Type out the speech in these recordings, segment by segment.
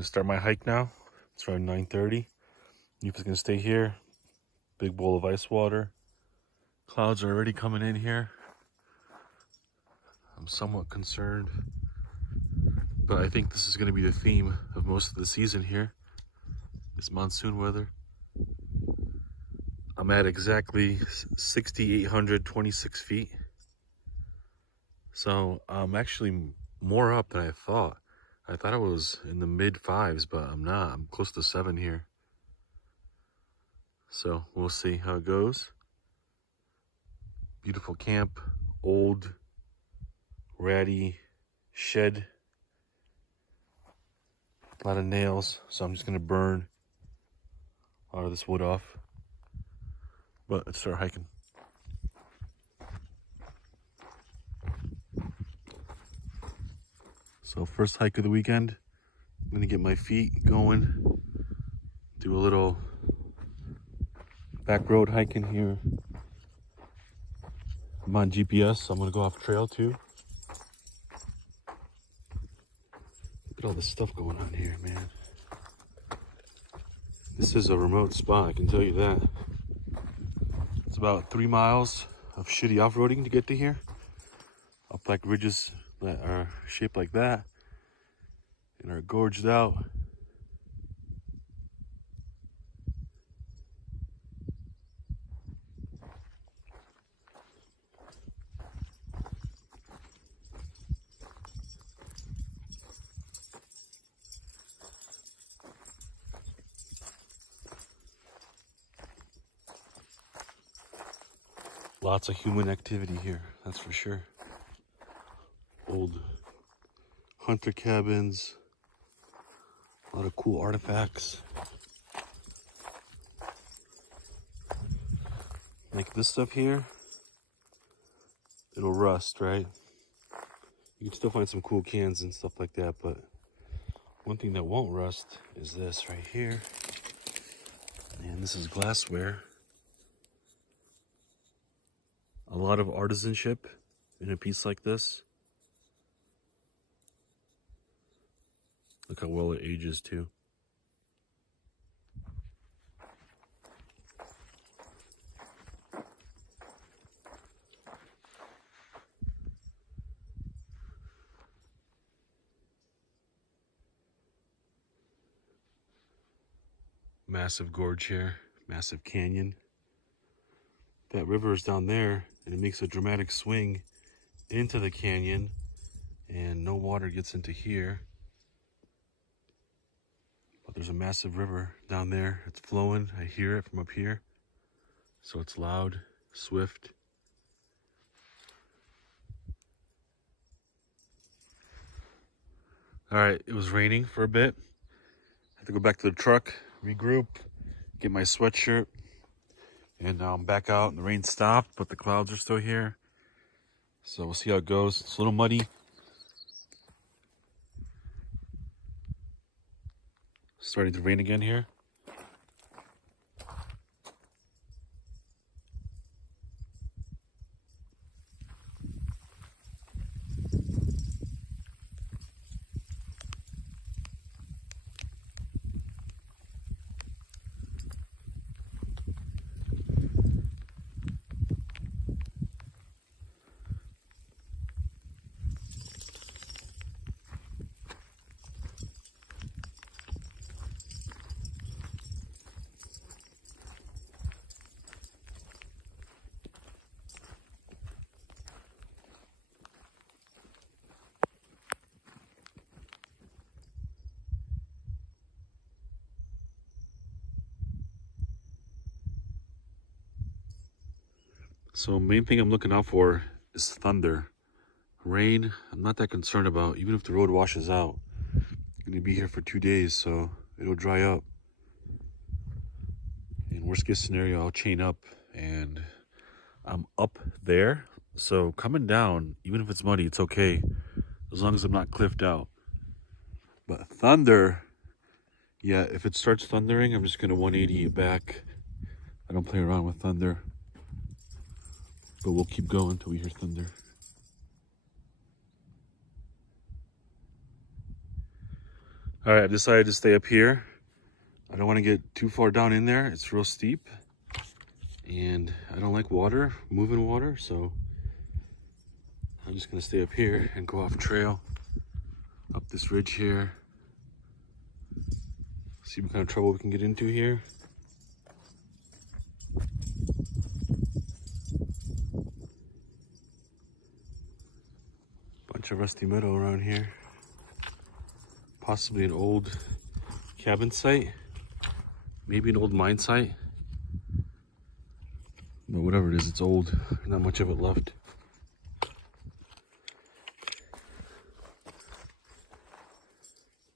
gonna start my hike now. It's around 9:30. Yupa's gonna stay here. Big bowl of ice water. Clouds are already coming in here. I'm somewhat concerned, but I think this is gonna be the theme of most of the season here. This monsoon weather. I'm at exactly 6,826 feet. So I'm actually more up than I thought. I thought I was in the mid fives, but I'm not. I'm close to 7 here. So we'll see how it goes. Beautiful camp, old, ratty shed. A lot of nails, so I'm just gonna burn a lot of this wood off. But let's start hiking. So first hike of the weekend, I'm gonna get my feet going, do a little back road hiking here. I'm on GPS, so I'm gonna go off trail too. Look at all the stuff going on here, man. This is a remote spot, I can tell you that. It's about 3 miles of shitty off-roading to get to here. Up like ridges that are shaped like that and are gorged out. Lots of human activity here, that's for sure. Old hunter cabins, a lot of cool artifacts. Like this stuff here, it'll rust, right? You can still find some cool cans and stuff like that, but one thing that won't rust is this right here. And this is glassware. A lot of artisanship in a piece like this. Look how well it ages too. Massive gorge here, massive canyon. That river is down there and it makes a dramatic swing into the canyon and no water gets into here. But there's a massive river down there. It's flowing. I hear it from up here. So it's loud, swift. All right, it was raining for a bit. I had to go back to the truck, regroup, get my sweatshirt. And now I'm back out and the rain stopped, but the clouds are still here. So we'll see how it goes. It's a little muddy. Starting to rain again here. So main thing I'm looking out for is thunder. Rain, I'm not that concerned about, even if the road washes out. I'm gonna be here for 2 days, so it'll dry up. In worst case scenario, I'll chain up and I'm up there. So coming down, even if it's muddy, it's okay, as long as I'm not cliffed out. But thunder, yeah, if it starts thundering, I'm just gonna 180 it back. I don't play around with thunder. But we'll keep going until we hear thunder. All right, I've decided to stay up here. I don't want to get too far down in there. It's real steep. And I don't like water, moving water, so I'm just gonna stay up here and go off trail, up this ridge here. See what kind of trouble we can get into here. Bunch of rusty metal around here. Possibly an old cabin site, maybe an old mine site. But whatever it is, it's old. Not much of it left.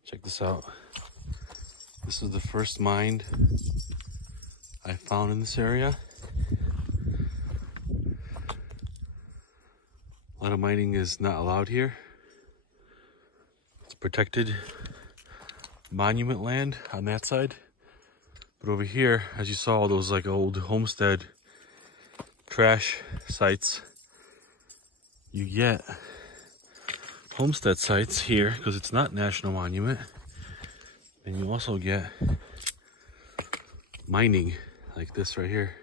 Check this out. This is the first mine I found in this area. A lot of mining is not allowed here. It's protected monument land on that side. But over here, as you saw, all those like old homestead trash sites, you get homestead sites here because it's not national monument. And you also get mining like this right here.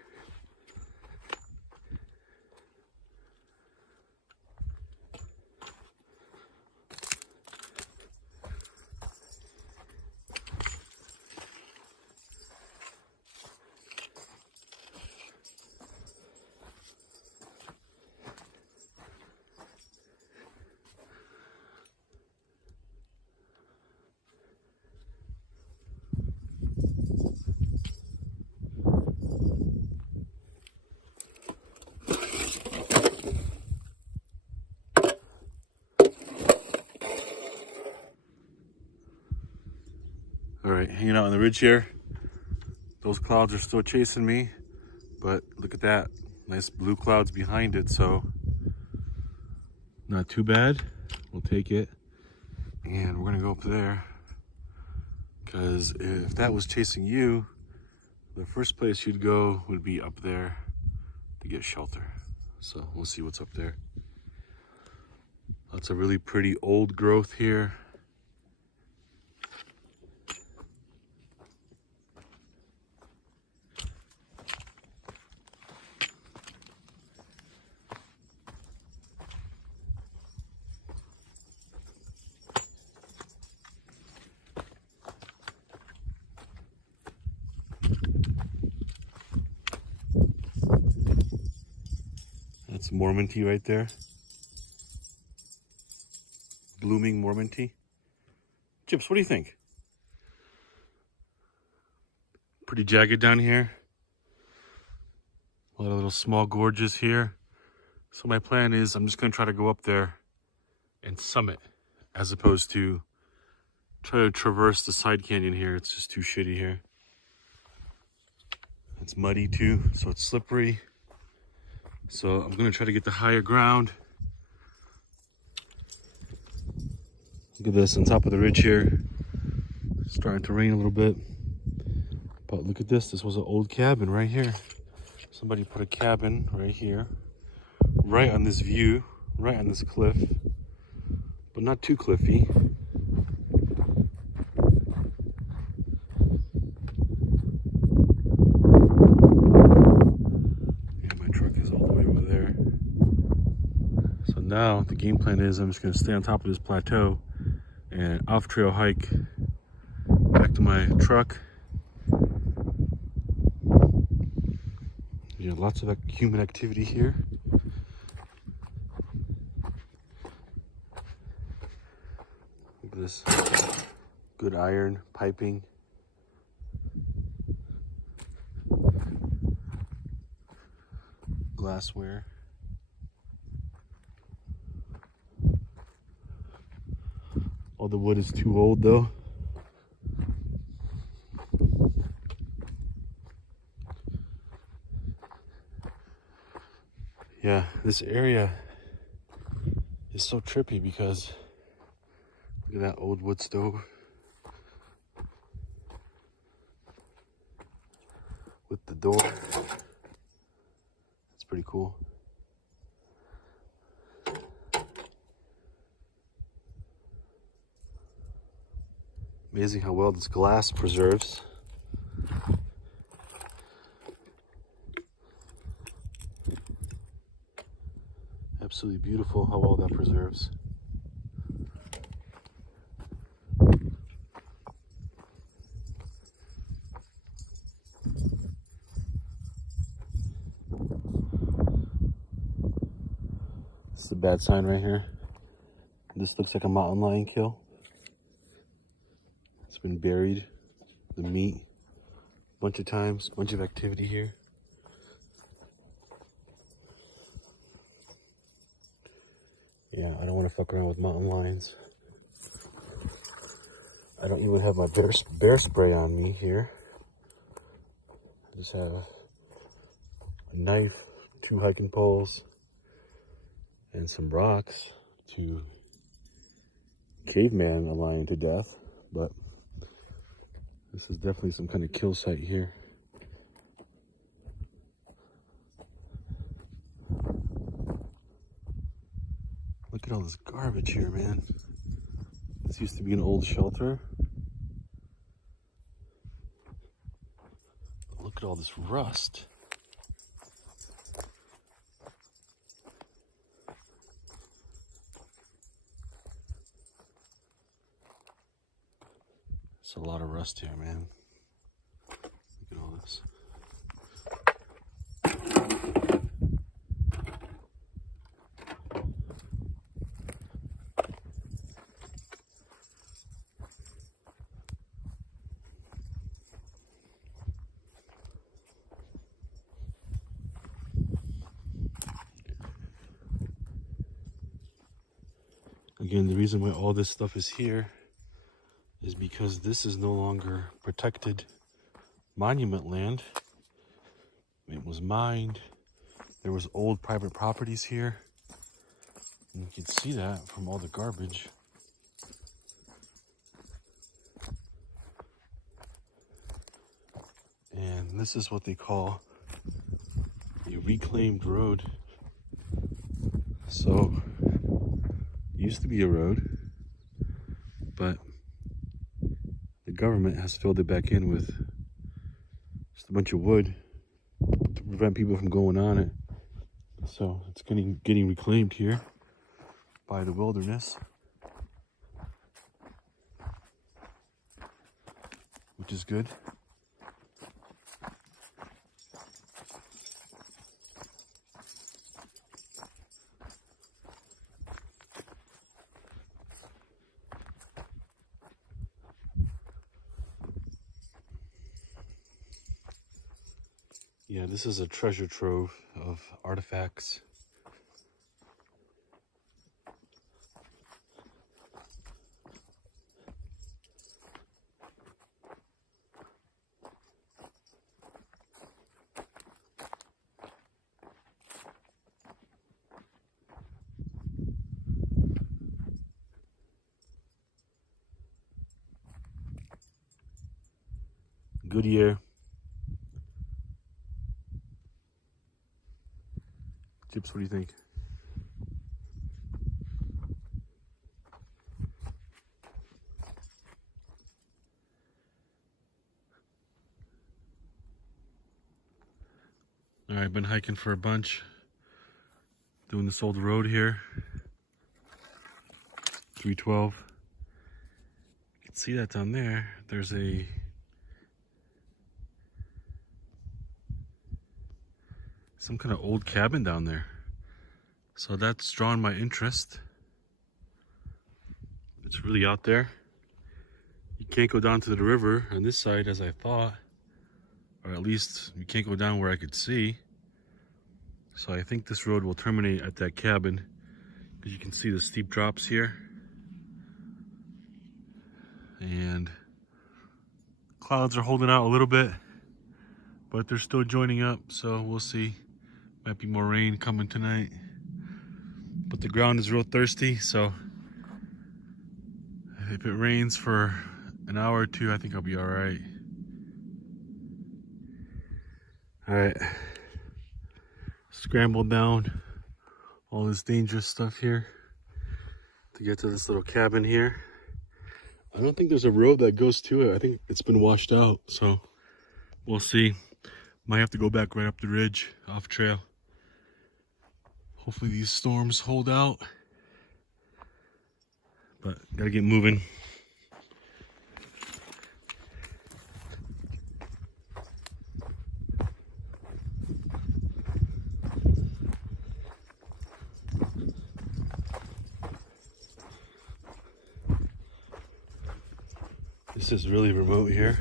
All right, hanging out on the ridge here. Those clouds are still chasing me, but look at that. Nice blue clouds behind it, so not too bad. We'll take it. And we're gonna go up there, because if that was chasing you, the first place you'd go would be up there to get shelter. So we'll see what's up there. Lots of really pretty old growth here. That's Mormon tea right there. Blooming Mormon tea. Chips, what do you think? Pretty jagged down here. A lot of little small gorges here. So my plan is I'm just gonna try to go up there and summit as opposed to try to traverse the side canyon here. It's just too shitty here. It's muddy too, so it's slippery. So I'm gonna try to get the higher ground. Look at this on top of the ridge here. It's starting to rain a little bit. But look at this, this was an old cabin right here. Somebody put a cabin right here, right on this view, right on this cliff, but not too cliffy. Now the game plan is I'm just going to stay on top of this plateau and off trail hike back to my truck. You know, lots of human activity here. Look at this, good iron piping. Glassware. All the wood is too old though. Yeah, this area is so trippy because look at that old wood stove with the door. It's pretty cool. Amazing how well this glass preserves. Absolutely beautiful how well that preserves. This is a bad sign right here. This looks like a mountain lion kill. It's been buried, the meat, a bunch of times, a bunch of activity here. Yeah, I don't want to fuck around with mountain lions. I don't even have my bear spray on me here. I just have a knife, 2 hiking poles, and some rocks to caveman a lion to death. But this is definitely some kind of kill site here. Look at all this garbage here, man. This used to be an old shelter. Look at all this rust. It's a lot of rust here, man. Look at all this. Again, the reason why all this stuff is here is because this is no longer protected monument land. It was mined. There was old private properties here. And you can see that from all the garbage. And this is what they call a reclaimed road. So, it used to be a road, but the government has filled it back in with just a bunch of wood to prevent people from going on it. So it's getting reclaimed here by the wilderness, which is good. Yeah, this is a treasure trove of artifacts. Goodyear. Chips, what do you think? All right, been hiking for a bunch, doing this old road here, 312. You can see that down there. There's some kind of old cabin down there. So that's drawn my interest. It's really out there. You can't go down to the river on this side as I thought, or at least you can't go down where I could see. So I think this road will terminate at that cabin, because you can see the steep drops here. And clouds are holding out a little bit, but they're still joining up, so we'll see. Might be more rain coming tonight. But the ground is real thirsty, so if it rains for an hour or two, I think I'll be all right. All right. Scrambled down all this dangerous stuff here to get to this little cabin here. I don't think there's a road that goes to it. I think it's been washed out, so we'll see. Might have to go back right up the ridge, off trail. Hopefully these storms hold out. But gotta get moving. This is really remote here.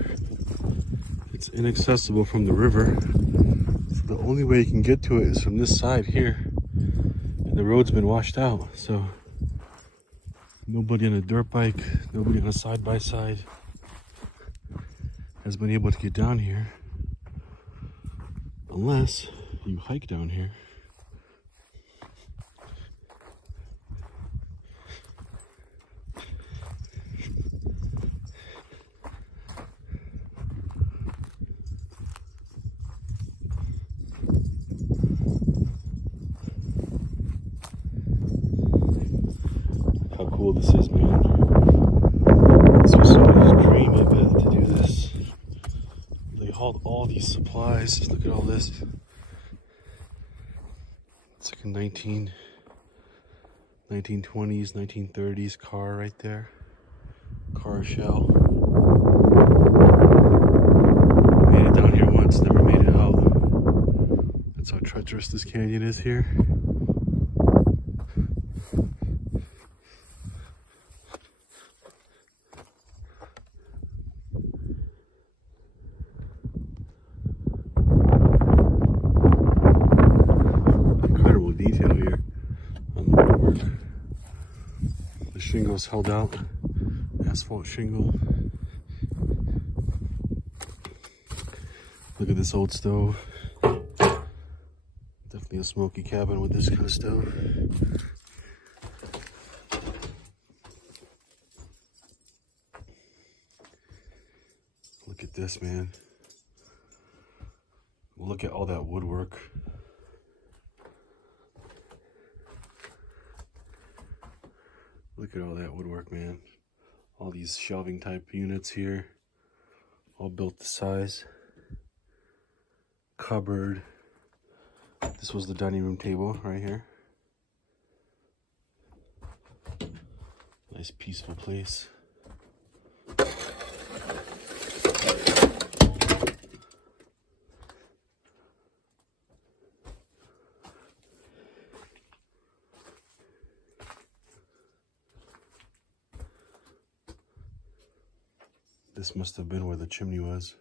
It's inaccessible from the river. So the only way you can get to it is from this side here. And the road's been washed out, so nobody on a dirt bike, nobody on a side-by-side has been able to get down here. Unless you hike down here. How cool this is, man. This was somebody's dream, I bet, to do this. They hauled all these supplies. Just look at all this. It's like a 1920s, 1930s car right there. Car shell. Made it down here once, never made it out. That's how treacherous this canyon is here. Incredible detail here on the woodwork. The shingle's held out. Asphalt shingle. Look at this old stove. Definitely a smoky cabin with this kind of stove. Look at this, man. Look at all that woodwork. Look at all that woodwork, man. All these shelving type units here. All built to size. Cupboard. This was the dining room table right here. Nice peaceful place. This must have been where the chimney was.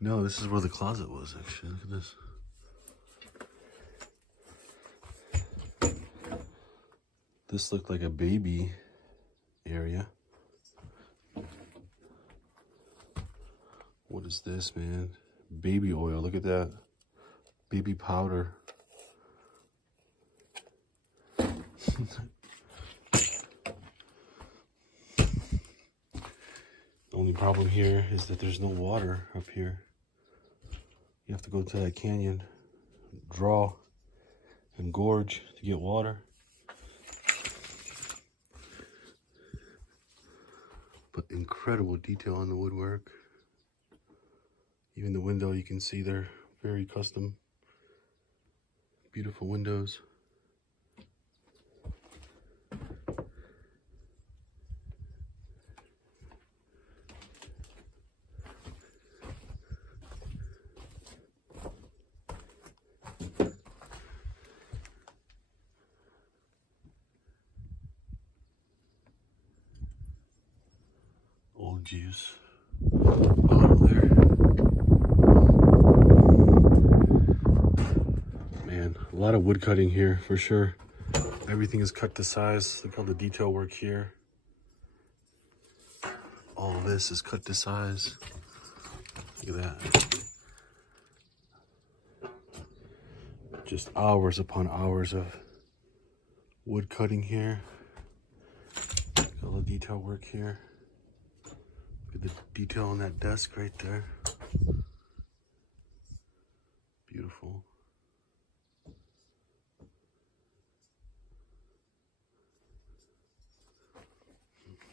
No, this is where the closet was, actually. Look at this. This looked like a baby area. What is this, man? Baby oil, look at that. Baby powder. The only problem here is that there's no water up here. You have to go to that canyon, draw, and gorge to get water. But incredible detail on the woodwork. Even the window, you can see they're very custom. Beautiful windows. Old juice bottle there. Man, a lot of wood cutting here for sure. Everything is cut to size. Look at all the detail work here. All of this is cut to size. Look at that. Just hours upon hours of wood cutting here. Look at all the detail work here. Look at the detail on that desk right there. Beautiful.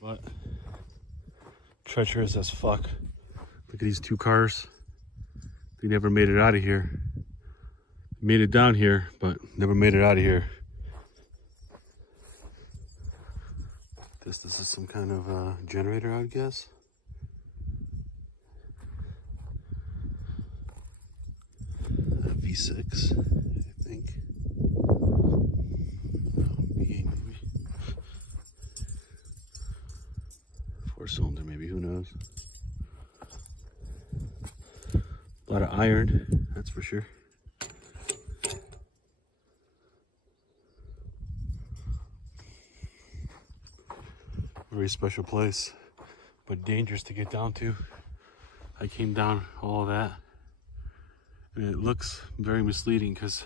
But treacherous as fuck. Look at these two cars. They never made it out of here. Made it down here, but never made it out of here. This is some kind of generator, I would guess. A V6, I think. V8 maybe. 4-cylinder maybe, who knows. A lot of iron, that's for sure. Very special place, but dangerous to get down to. I came down all of that, and it looks very misleading because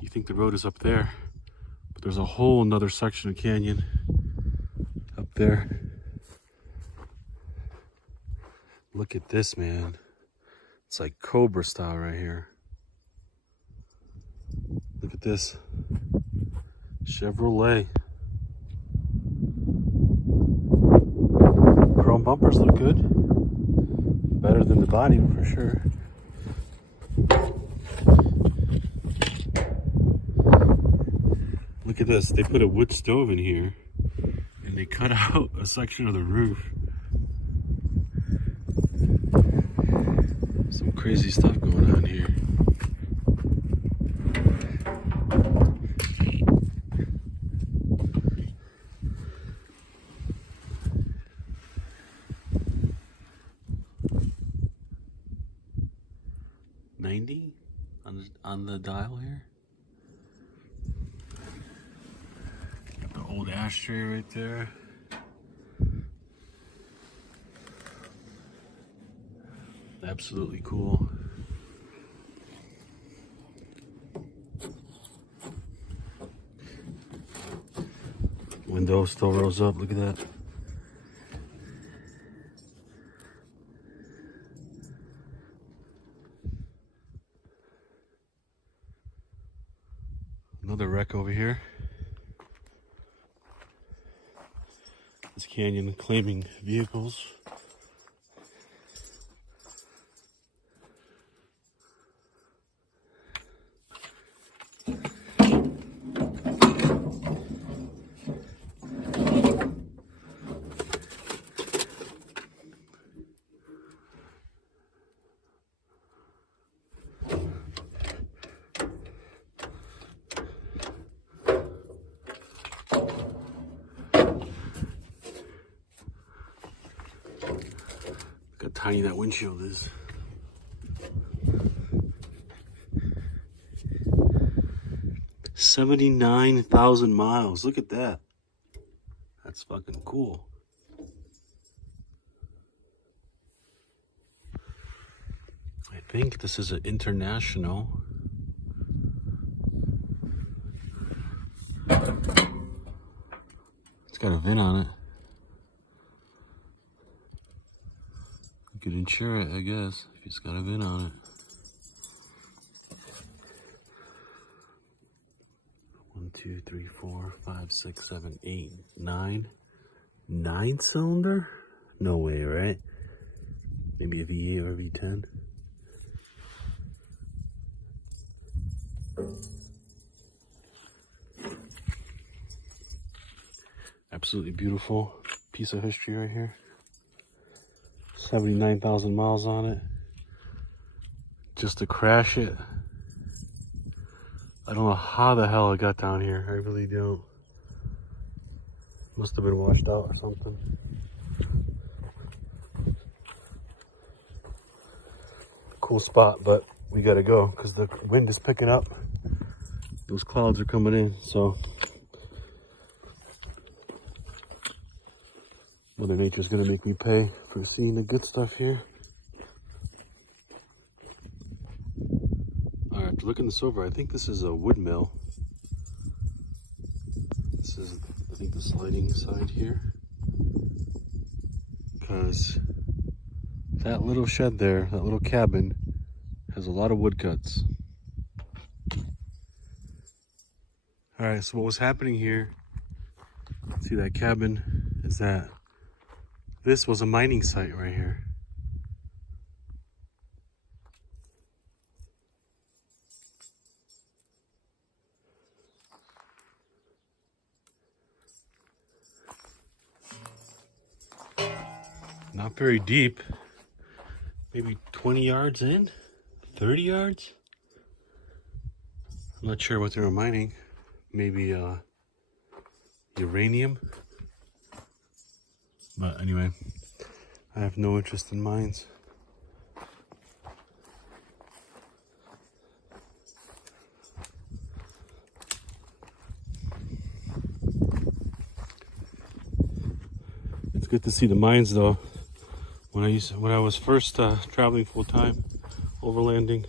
you think the road is up there, but there's a whole another section of canyon up there. Look at this, man. It's like Cobra style right here. Look at this. Chevrolet. Chrome bumpers look good. Better than the body for sure. Look at this. They put a wood stove in here and they cut out a section of the roof. Some crazy stuff going on here. On the dial here. Got the old ashtray right there. Absolutely cool. Window still rolls up, look at that. Another wreck over here. This canyon claiming vehicles. Look how tiny that windshield is. $79,000 miles. Look at that. That's fucking cool. I think this is an international. It's got a VIN on it. You could insure it, I guess, if it's got a VIN on it. 1, 2, 3, 4, 5, 6, 7, 8, 9. 9-cylinder? No way, right? Maybe a V8 or a V10. Absolutely beautiful piece of history right here. 79,000 miles on it. Just to crash it. I don't know how the hell it got down here. I really don't. Must have been washed out or something. Cool spot, but we gotta go because the wind is picking up. Those clouds are coming in, so Mother Nature's gonna make me pay for seeing the good stuff here. Alright, after looking this over, I think this is a wood mill. This is, I think, the sliding side here. Because that little shed there, that little cabin, has a lot of woodcuts. Alright, so what was happening here, see that cabin, is that This was a mining site right here. Not very deep. Maybe 20 yards in? 30 yards? I'm not sure what they were mining. Maybe uranium. But anyway, I have no interest in mines. It's good to see the mines though. When I was first traveling full time, overlanding,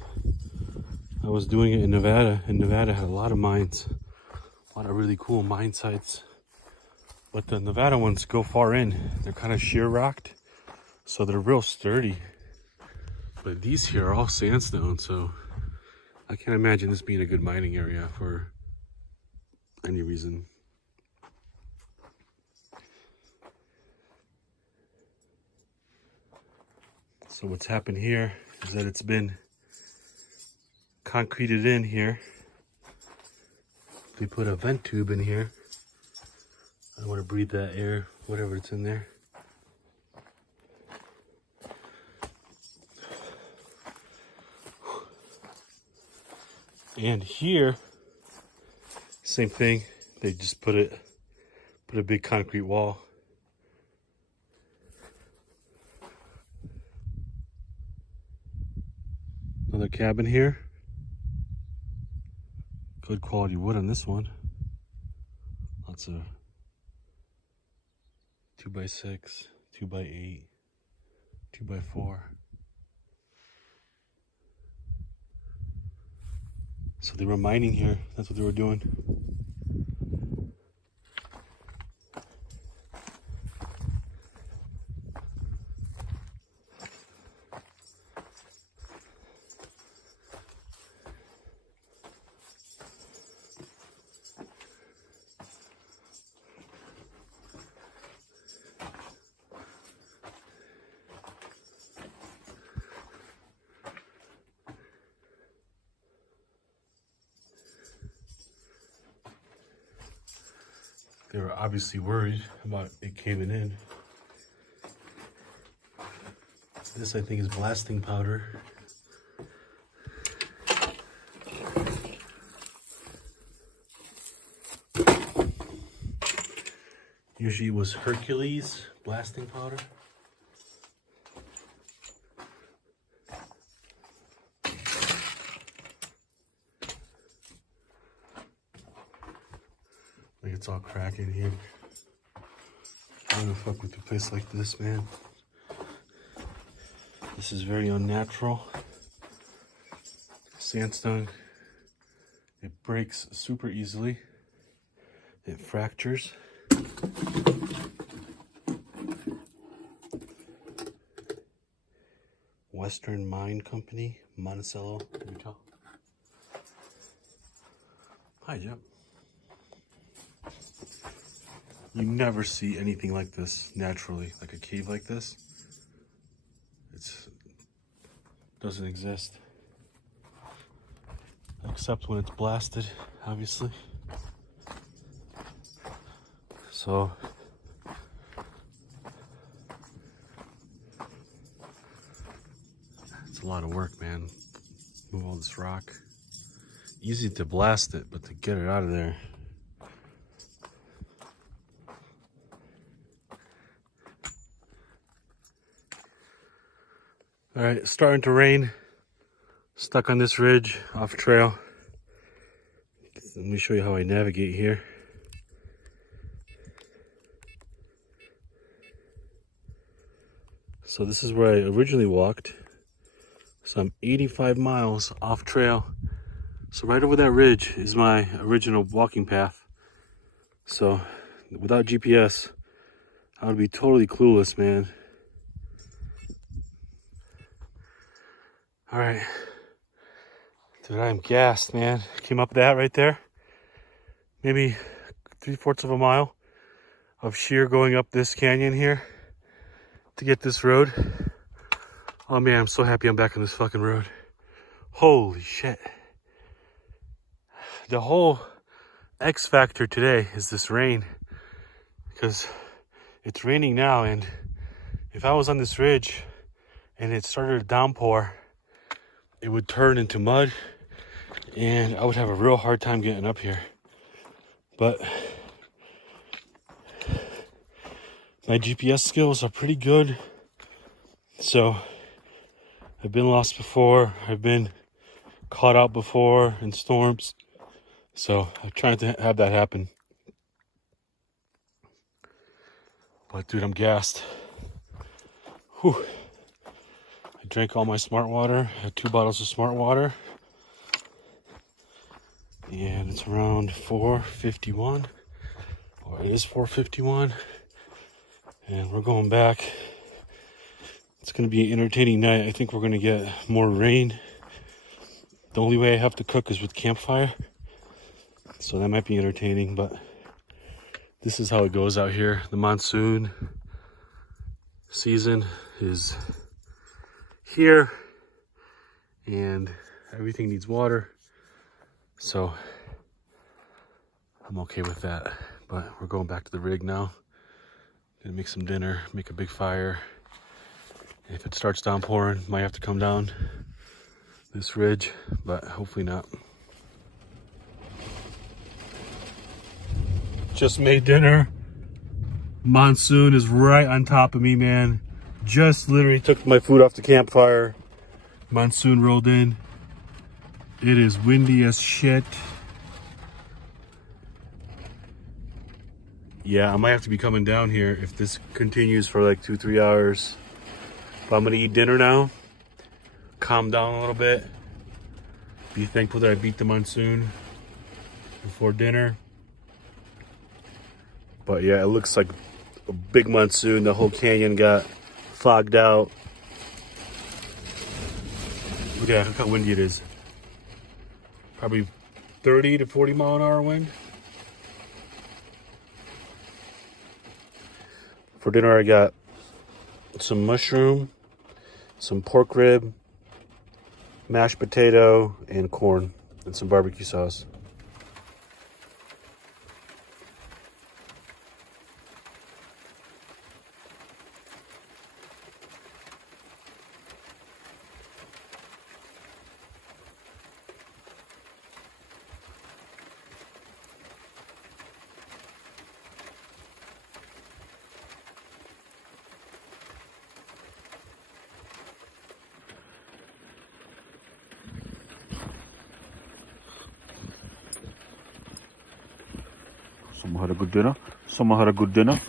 I was doing it in Nevada, and Nevada had a lot of mines, a lot of really cool mine sites. But the Nevada ones go far in. They're kind of shear rocked, so they're real sturdy. But these here are all sandstone, so I can't imagine this being a good mining area for any reason. So what's happened here is that it's been concreted in here. They put a vent tube in here. I want to breathe that air, whatever it's in there. And here, same thing. They just put a big concrete wall. Another cabin here. Good quality wood on this one. Lots of 2x6, 2x8, 2x4. So they were mining here. That's what they were doing. They were obviously worried about it caving in. This, I think, is blasting powder. Usually it was Hercules blasting powder. Like it's all cracking here. I don't fuck with a place like this, man. This is very unnatural. Sandstone, it breaks super easily. It fractures. Western Mine Company, Monticello, Utah. Hi, Jim. You never see anything like this naturally, like a cave like this. It doesn't exist. Except when it's blasted, obviously. So it's a lot of work, man. Move all this rock. Easy to blast it, but to get it out of there. All right, it's starting to rain. Stuck on this ridge, off trail. Let me show you how I navigate here. So this is where I originally walked. So I'm 85 miles off trail. So right over that ridge is my original walking path. So without GPS, I would be totally clueless, man. All right. Dude, I am gassed, man. Came up that right there. Maybe 3/4 of a mile of sheer going up this canyon here. to get this road. Oh man, I'm so happy I'm back on this fucking road. Holy shit. The whole X factor today is this rain, because it's raining now, and if I was on this ridge and it started to downpour, it would turn into mud and I would have a real hard time getting up here. But my GPS skills are pretty good, so I've been lost before, I've been caught out before in storms, so I'm trying to have that happen. But dude, I'm gassed. Whew. I drank all my smart water. I had 2 bottles of smart water. And it's around 4:51. Or it is 4:51. And we're going back. It's going to be an entertaining night. I think we're going to get more rain. The only way I have to cook is with campfire. So that might be entertaining, but this is how it goes out here. The monsoon season is here and everything needs water. So I'm okay with that. But we're going back to the rig now. Gonna make some dinner, make a big fire. If it starts downpouring, might have to come down this ridge, but hopefully not. Just made dinner. Monsoon is right on top of me, man. Just literally took my food off the campfire. Monsoon rolled in. It is windy as shit. Yeah, I might have to be coming down here if this continues for like 2-3 hours. But I'm gonna eat dinner now. Calm down a little bit. Be thankful that I beat the monsoon before dinner. But yeah, it looks like a big monsoon. The whole canyon got fogged out. Look at how windy it is. Probably 30 to 40 mile an hour wind. For dinner, I got some mushroom, some pork rib, mashed potato, and corn, and some barbecue sauce. Someone had a good dinner. Someone had a good dinner.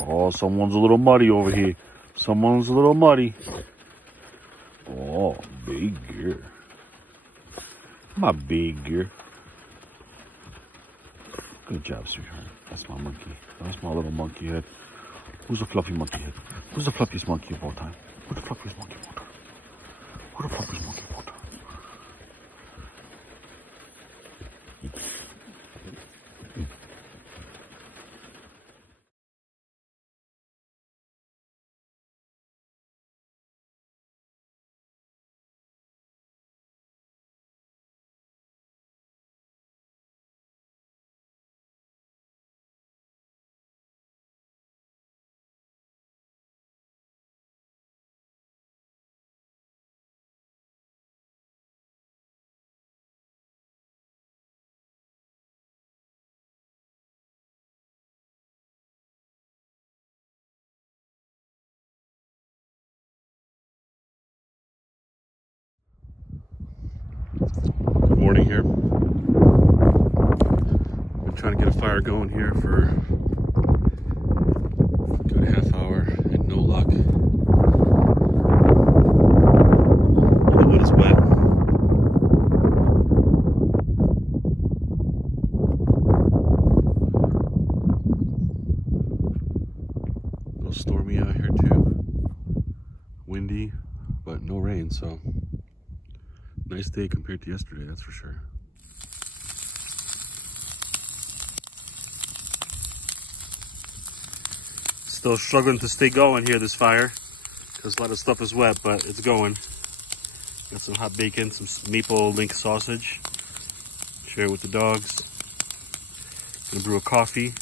Oh, someone's a little muddy over here. Someone's a little muddy. Oh, big gear. My big gear. Good job, sweetheart. That's my monkey. That's my little monkey head. Who's the fluffy monkey head? Who's the fluffiest monkey of all time? Who's the fluffiest monkey of all time? Who's the fluffiest monkey of all time? Good morning here. Been trying to get a fire going here for a good half hour and no luck. All the wood is wet. A little stormy out here too. Windy, but no rain, so nice day compared to yesterday, that's for sure. Still struggling to stay going here, this fire, because a lot of stuff is wet, but it's going. Got some hot bacon, some maple link sausage. Share it with the dogs. Gonna brew a coffee.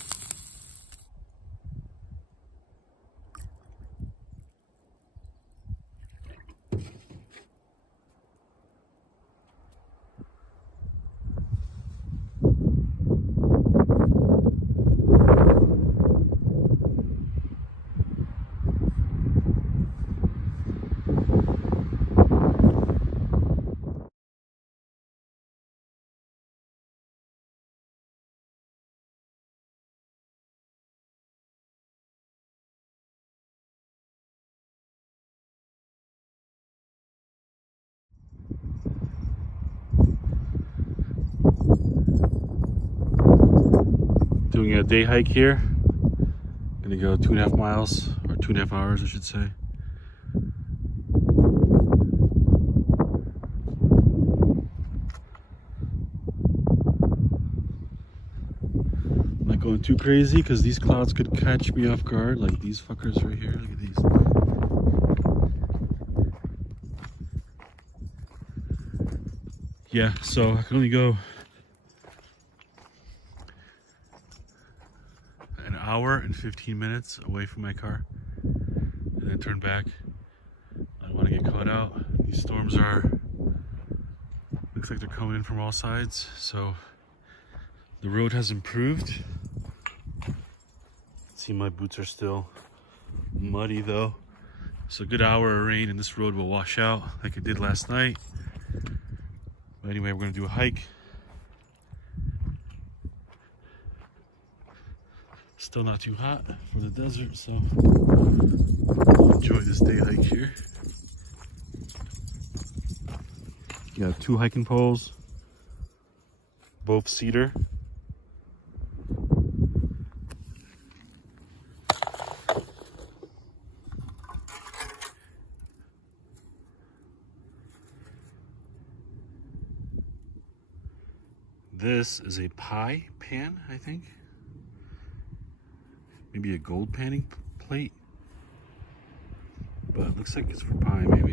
Doing a day hike here. Gonna go 2.5 miles, or 2.5 hours, I should say. Not going too crazy because these clouds could catch me off guard, like these fuckers right here. Look at these. Yeah, so I can only go an hour and 15 minutes away from my car and then turn back. I don't want to get caught out. These storms looks like they're coming in from all sides, so the road has improved. See, my boots are still muddy though. So a good hour of rain and this road will wash out like it did last night. But anyway, we're gonna do a hike. Still not too hot for the desert, so enjoy this day hike here. You got 2 hiking poles, both cedar. This is a pie pan, I think. Maybe a gold panning plate, but it looks like it's for pie, maybe.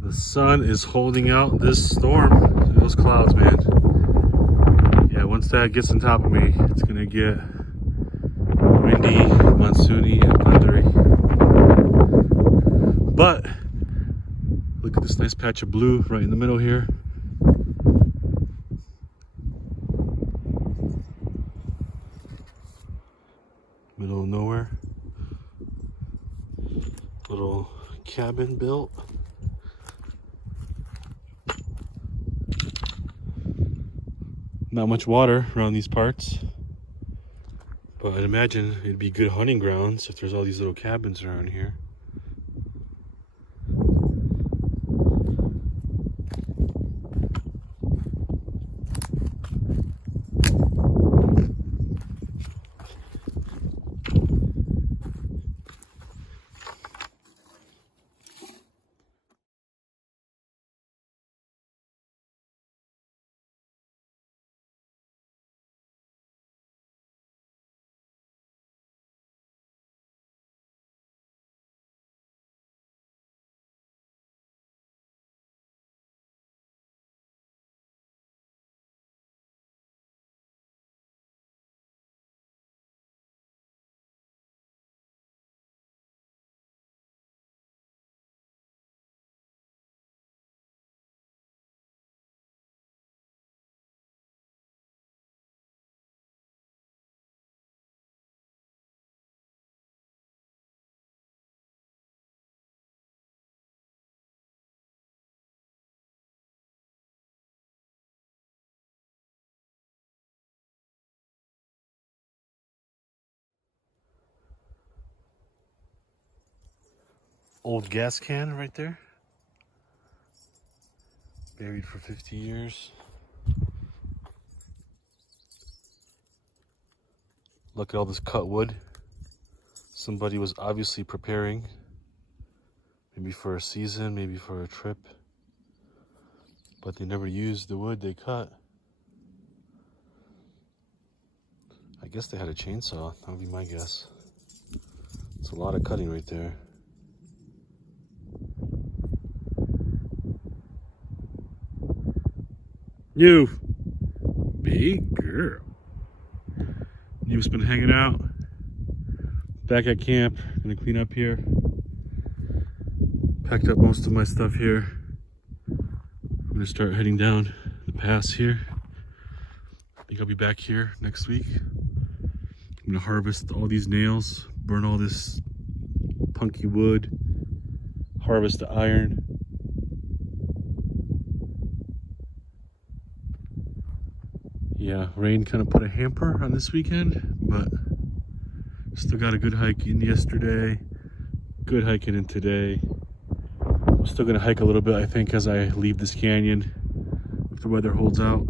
The sun is holding out this storm. Those clouds, man. Yeah, once that gets on top of me, it's gonna get windy, monsoony, and thundery. But look at this nice patch of blue right in the middle here. Middle of nowhere. Little cabin built. Not much water around these parts, but I'd imagine it'd be good hunting grounds if there's all these little cabins around here. Old gas can right there. Buried for 50 years. Look at all this cut wood. Somebody was obviously preparing. Maybe for a season, maybe for a trip. But they never used the wood they cut. I guess they had a chainsaw. That would be my guess. It's a lot of cutting right there. You big girl. You've been hanging out back at camp. Gonna clean up here. Packed up most of my stuff here. I'm gonna start heading down the pass here. I think I'll be back here next week. I'm gonna harvest all these nails, burn all this punky wood, harvest the iron. Yeah, rain kind of put a hamper on this weekend, but still got a good hike in yesterday, good hiking in today. I'm still gonna hike a little bit, I think, as I leave this canyon, if the weather holds out.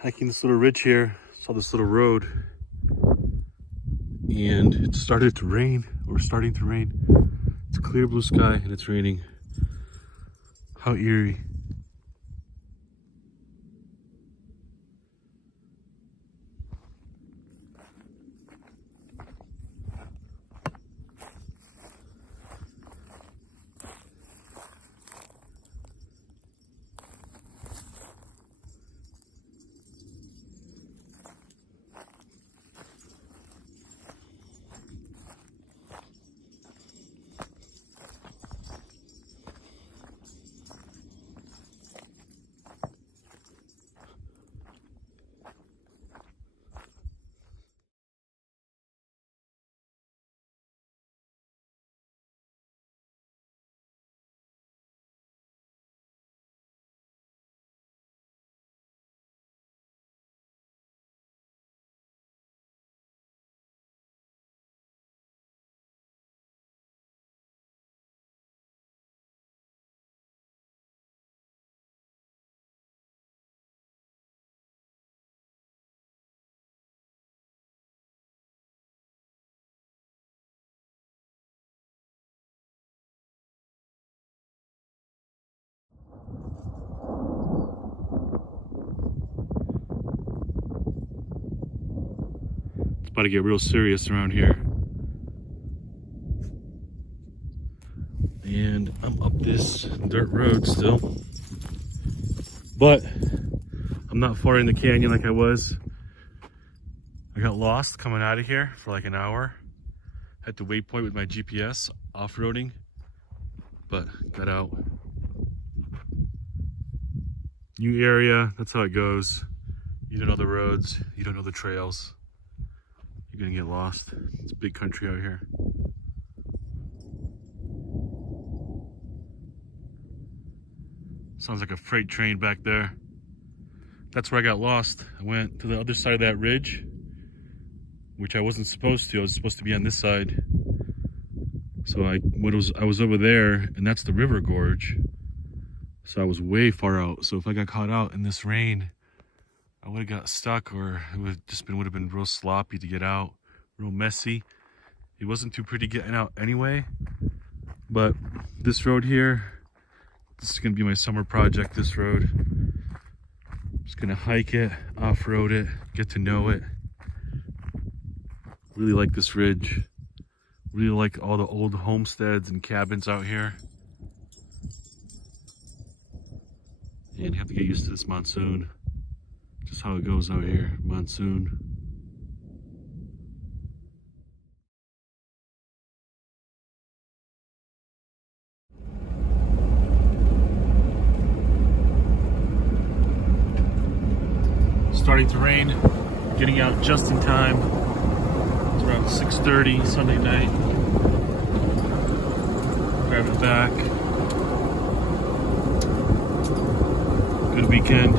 Hiking this little ridge here, saw this little road, and it started to rain, or starting to rain. It's clear blue sky and it's raining. How eerie. about to get real serious around here. And I'm up this dirt road still. But I'm not far in the canyon like I was. I got lost coming out of here for like an hour. Had to waypoint with my GPS, off-roading, but got out. New area, that's how it goes. You don't know the roads, you don't know the trails. You're gonna get lost. It's a big country out here. Sounds like a freight train back there. That's where I got lost. I went to the other side of that ridge, which I wasn't supposed to. I was supposed to be on this side. So I was over there, and that's the river gorge. So I was way far out. So if I got caught out in this rain, I would have got stuck, or it would have been real sloppy to get out, real messy. It wasn't too pretty getting out anyway. But this road here, this is gonna be my summer project, this road. Just gonna hike it, off-road it, get to know it. Really like this ridge. Really like all the old homesteads and cabins out here. And you have to get used to this monsoon. Just how it goes out here, monsoon. Starting to rain, getting out just in time. It's around 6:30 Sunday night. Driving back. Good weekend.